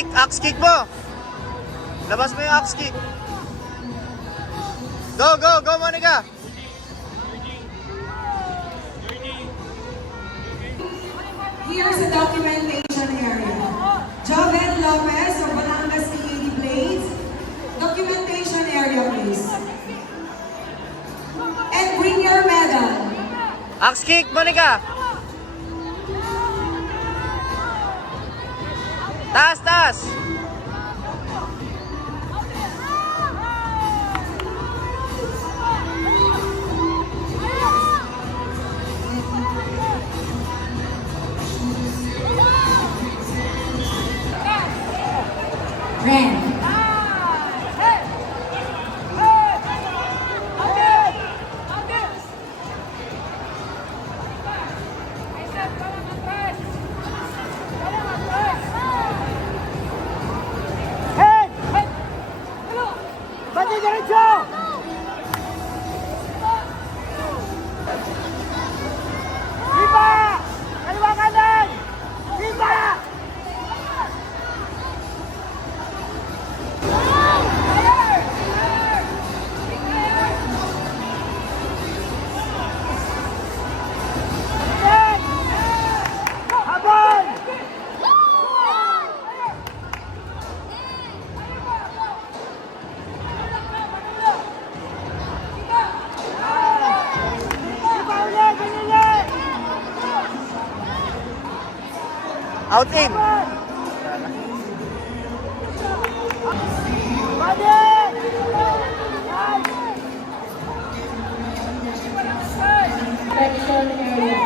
kick. Axe kick mo. Labas mo yung axe kick. Go, go, go, Monica. Here's the documentation area. Joven Lopez of Batangas PAD Blades. Documentation area, please. And bring your medal. Axe kick, Monica. Taas, taas. Ren. Bati derecho! Viva! Kaliwa kanan! Viva! Habol! Out in. Section area.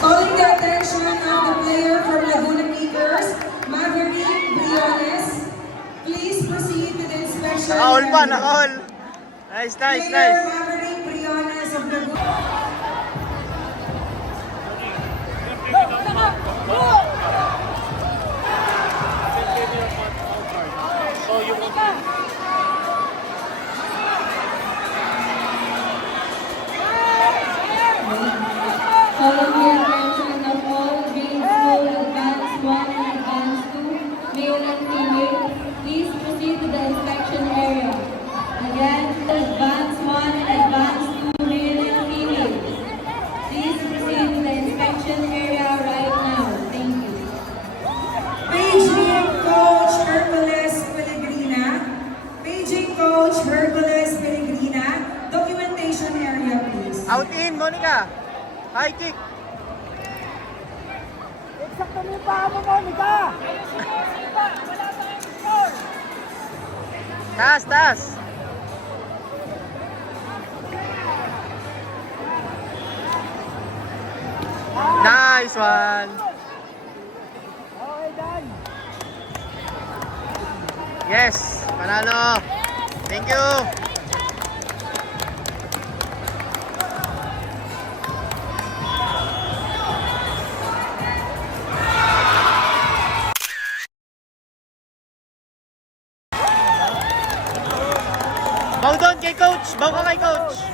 Calling the attention of the player from Laguna Kickers, Maverick Briones. Please proceed to the inspection Naka-all pa, area. naka-all. Nice, nice, Player nice. Maverick Briones of Laguna. Calling the attention of all grade school advanced 1 and advanced 2, male and female. Please proceed to the inspection area. Again, advanced 1 and advanced 2, male and female. Please proceed to the inspection area right now. Thank you. Paging Coach Hercules Pellegrina. Paging Coach Hercules Pellegrina. Documentation area, please. Out in, Monica. High kick. Eksakto mo yung paa mo, Monica. Taas, taas. Nice one. Yes, panalo. Thank you. Bow down kay coach. Bow ka kay coach.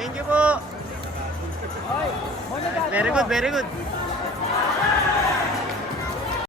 Thank you po. Very good, very good.